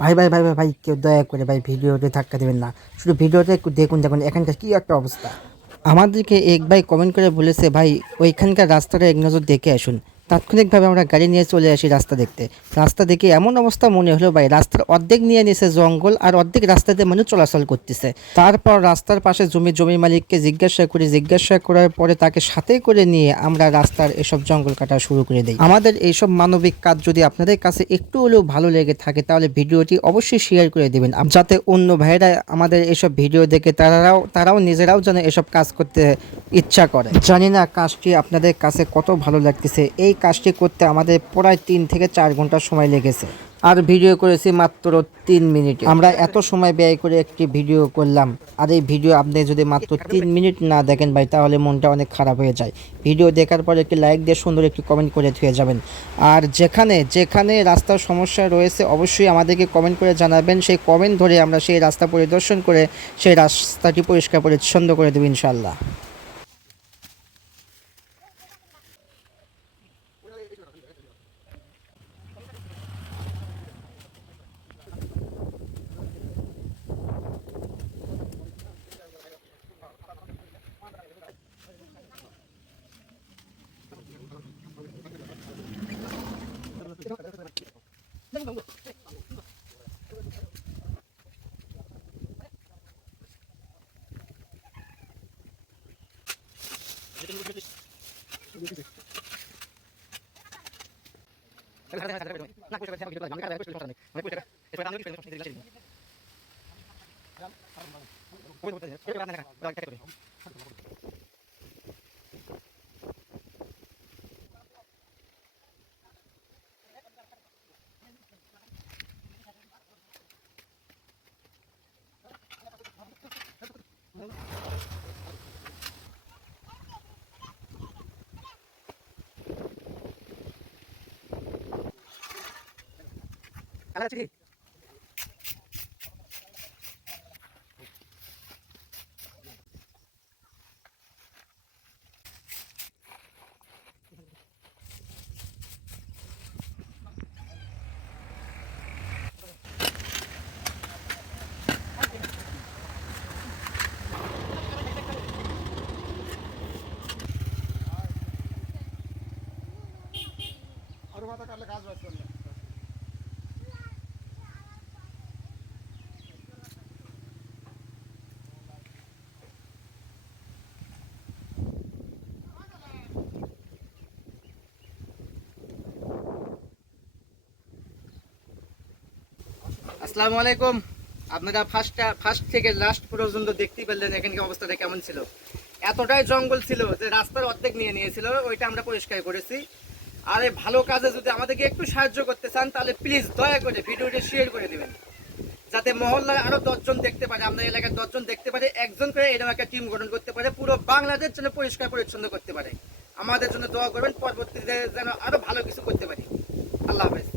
ভাই ভাই ভাই ভাই ভাই কেউ দয়া করে ভাই ভিডিওতে ধাক্কা দেবেন না, শুধু ভিডিওতে একটু দেখুন দেখুন এখানকার কি একটা অবস্থা। আমাদেরকে এক ভাই কমেন্ট করে বলেছে ভাই ওইখানকার রাস্তাটা এক নজর দেখে আসুন। তাৎক্ষণিকভাবে আমরা গাড়ি নিয়ে চলে আসি রাস্তা দেখতে। রাস্তা দেখে এমন অবস্থা মনে হলো ভাই রাস্তার অর্ধেক নিয়ে নিয়েছে জঙ্গল আর অর্ধেক রাস্তাতে মানুষ চলাচল করতেছে। তারপর রাস্তার পাশে জমি মালিককে জিজ্ঞাসা করার পরে তাকে সাথে করে নিয়ে আমরা রাস্তার এসব জঙ্গল কাটা শুরু করে দিই। আমাদের এইসব মানবিক কাজ যদি আপনাদের কাছে একটু হলেও ভালো লেগে থাকে তাহলে ভিডিওটি অবশ্যই শেয়ার করে দিবেন, যাতে অন্য ভাইরা আমাদের এসব ভিডিও দেখে তারাও নিজেরাও যেন এসব কাজ করতে ইচ্ছা করে। জানি না কাজটি আপনাদের কাছে কত ভালো লাগতেছে। এই কাজটি করতে আমাদের প্রায় 3 থেকে 4 ঘন্টা সময় লেগেছে আর ভিডিও করেছি মাত্র 3 মিনিটে। আমরা এত সময় ব্যয় করে একটি ভিডিও করলাম আর এই ভিডিও আপনি যদি মাত্র 3 মিনিট না দেখেন ভাই তাহলে মনটা অনেক খারাপ হয়ে যায়। ভিডিও দেখার পর একটি লাইক দিয়ে সুন্দর একটি কমেন্ট করে থুয়ে যাবেন। আর যেখানে যেখানে রাস্তার সমস্যা রয়েছে অবশ্যই আমাদেরকে কমেন্ট করে জানাবেন। সেই কমেন্ট ধরে আমরা সেই রাস্তা পরিদর্শন করে সেই রাস্তাটি পরিষ্কার পরিচ্ছন্ন করে দেব ইনশাআল্লাহ। আসসালামু আলাইকুম। আপনারা ফার্স্ট থেকে লাস্ট পর্যন্ত দেখতেই পেলেন এখানকার অবস্থাটা কেমন ছিল। এতটাই জঙ্গল ছিল যে রাস্তার অর্ধেক নিয়ে নিয়েছিল, ওইটা আমরা পরিষ্কার করেছি। আর এই ভালো কাজে যদি আমাদেরকে একটু সাহায্য করতে চান তাহলে প্লিজ দয়া করে ভিডিওটি শেয়ার করে দেবেন, যাতে মহল্লার আরো 10 জন দেখতে পারে, আপনার এলাকার 10 জন দেখতে পারে, একজন করে এরকম একটা টিম গঠন করতে পারে, পুরো বাংলাদেশ যেন পরিষ্কার পরিচ্ছন্ন করতে পারে। আমাদের জন্য দোয়া করবেন, পরবর্তীতে যেন আরো ভালো কিছু করতে পারি। আল্লাহ হাফেজ।